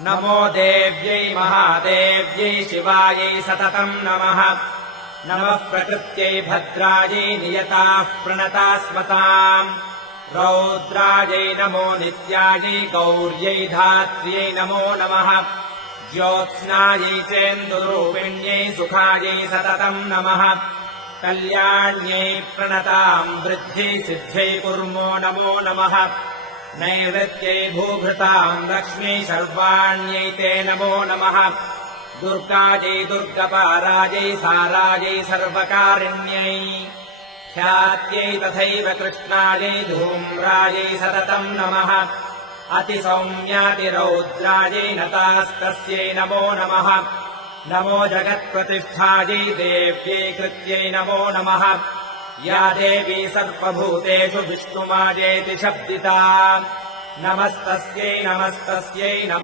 नमो देव्यै महादेव्यै शिवायै सततम् नमः। नमः प्रकृत्यै भद्रायै नियताः प्रणतास्मताम्। रौद्रायै नमो नित्यायै गौर्यै धात्र्यै नमो नमः। ज्योत्स्नायै चेन्दुरूपिण्यै सुखायै सततम् नमः। कल्याण्यै प्रणताम् वृद्ध्यै सिद्ध्यै कुर्मो नमो नमः। नैऋत्यै भूभृताम् लक्ष्मी शर्वाण्यै ते नमो नमः। दुर्गायै दुर्गपारायै सारायै सर्वकारिण्यै। ख्यात्यै तथैव कृष्णायै धूम्रायै सततम् नमः। अतिसौम्यातिरौद्रायै नतास्तस्यै नमो नमः। नमो जगत्प्रतिष्ठायै देव्यै कृत्यै नमो नमः। या देवी सर्वभूतेषु विष्णुमायेति शब्दिता। नमस्तस्यै नमस्तस्यै नमः।